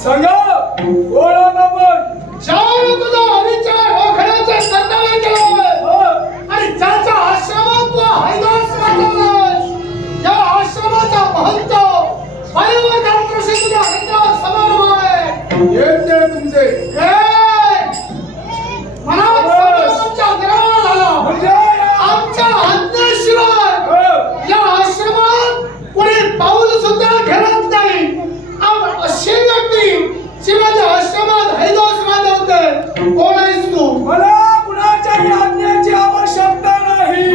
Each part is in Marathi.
सांगा ओळा नंबर चार तुझा हरिचार ओखळ्याचा सरदार केलास आणि ज्याचा आश्रमातला हैदास म्हटलास या आश्रमाचा महंत पर्यावरण कृषी तुझा हैदास समारोह आहे. येत तुमचे. कोण आहेस तू मला आज्ञेची आवश्यकता नाही.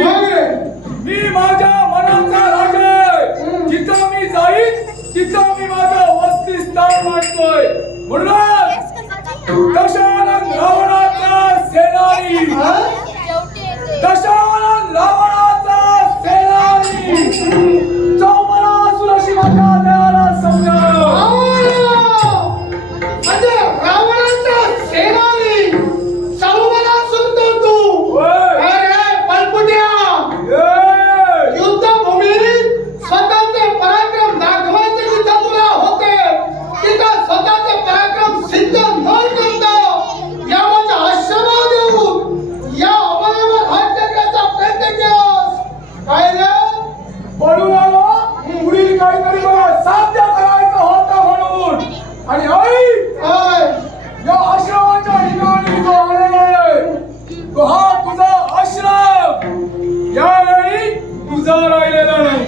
मी माझ्या मनाचा राजा जिथं मी जाईन तिथं मी माझं वस्ती स्थान मांडतोय म्हणून दशानंद रावणाचा सेनानी. दशा काहीतरी मला साध्य करायचं होतं म्हणून. आणि आई आश्रमाच्या ठिकाणी जो आलेला तो हा तुझा आश्रम. यावेळी तुझा राहिलेला नाही.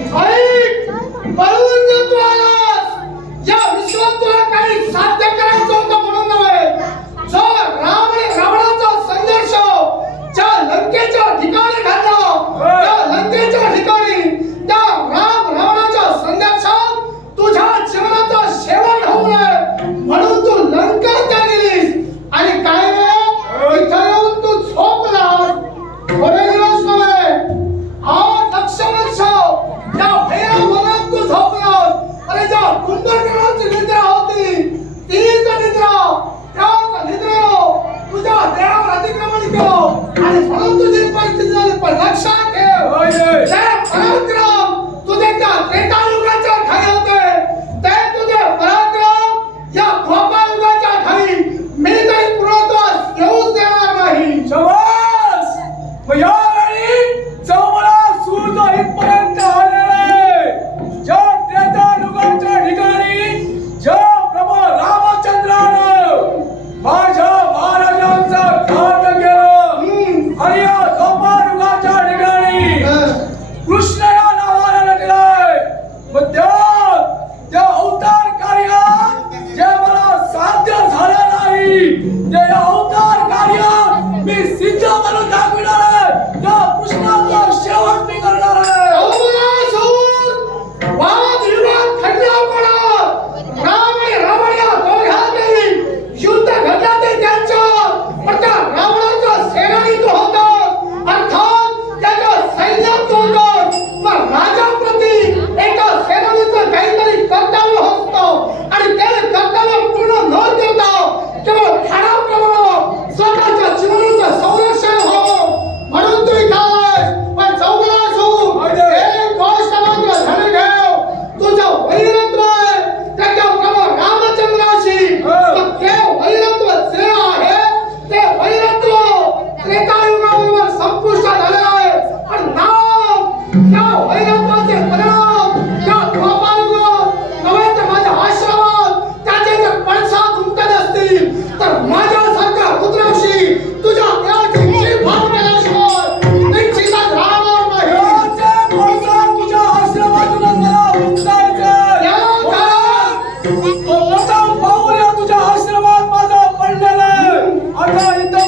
Corre,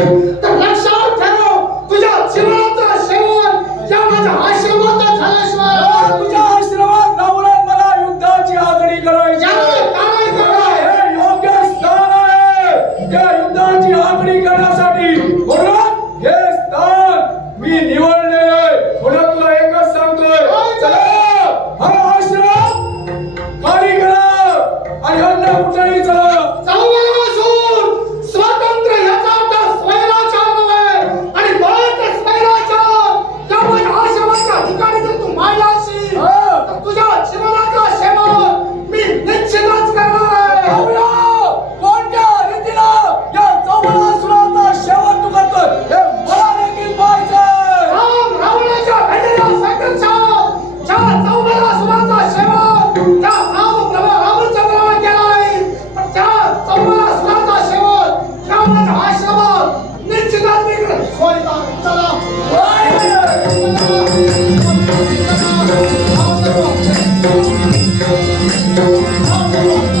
Deus. Oh,